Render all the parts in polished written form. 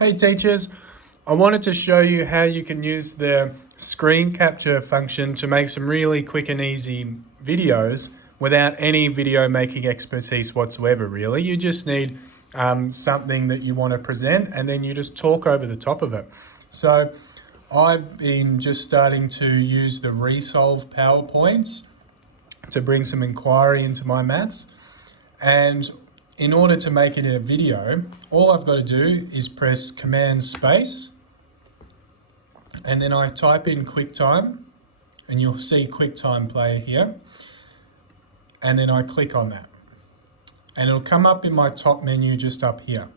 Hey teachers, I wanted to show you how you can use the screen capture function to make some really quick and easy videos without any video making expertise whatsoever really. You just need something that you want to present and then you just talk over the top of it. So I've been just starting to use the Resolve PowerPoints to bring some inquiry into my maths, and in order to make it a video, all I've got to do is press Command Space, and then I type in QuickTime, and you'll see QuickTime Player here, and then I click on that. And it'll come up in my top menu just up here.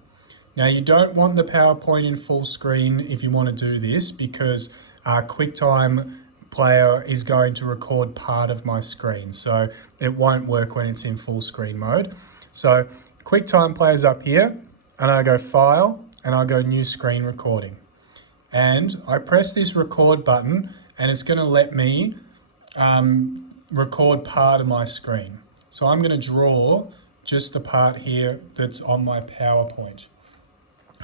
Now you don't want the PowerPoint in full screen if you want to do this, because QuickTime Player is going to record part of my screen, so it won't work when it's in full screen mode. So QuickTime Player's up here, and I go File, and I go New Screen Recording. And I press this record button, and it's going to let me record part of my screen. So I'm going to draw just the part here that's on my PowerPoint.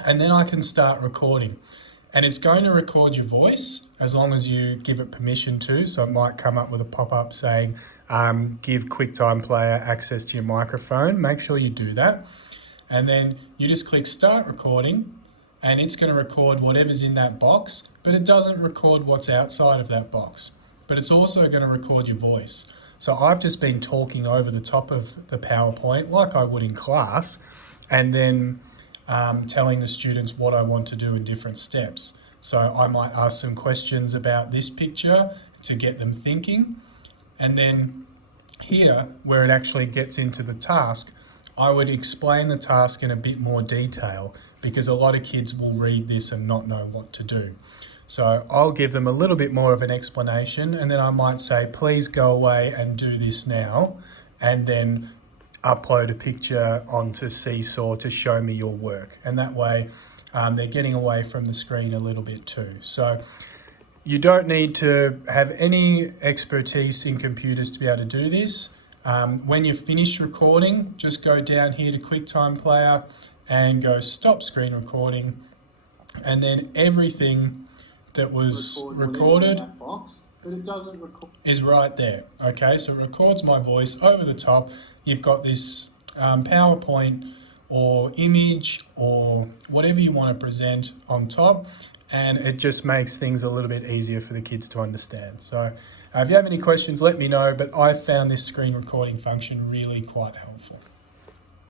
And then I can start recording. And it's going to record your voice as long as you give it permission to. So it might come up with a pop-up saying, give QuickTime Player access to your microphone. Make sure you do that. And then you just click Start Recording, and it's going to record whatever's in that box, but it doesn't record what's outside of that box. But it's also going to record your voice. So I've just been talking over the top of the PowerPoint like I would in class, and then telling the students what I want to do in different steps. So I might ask some questions about this picture to get them thinking. And then here, where it actually gets into the task, I would explain the task in a bit more detail, because a lot of kids will read this and not know what to do. So I'll give them a little bit more of an explanation, and then I might say, please go away and do this now, and then upload a picture onto Seesaw to show me your work. And that way they're getting away from the screen a little bit too. So you don't need to have any expertise in computers to be able to do this. When you've finished recording, just go down here to QuickTime Player and go Stop Screen Recording, and then everything that was recorded but it doesn't record is right there. Okay, so it records my voice over the top. You've got this PowerPoint or image or whatever you want to present on top, and it just makes things a little bit easier for the kids to understand. So if you have any questions, let me know, but I found this screen recording function really quite helpful.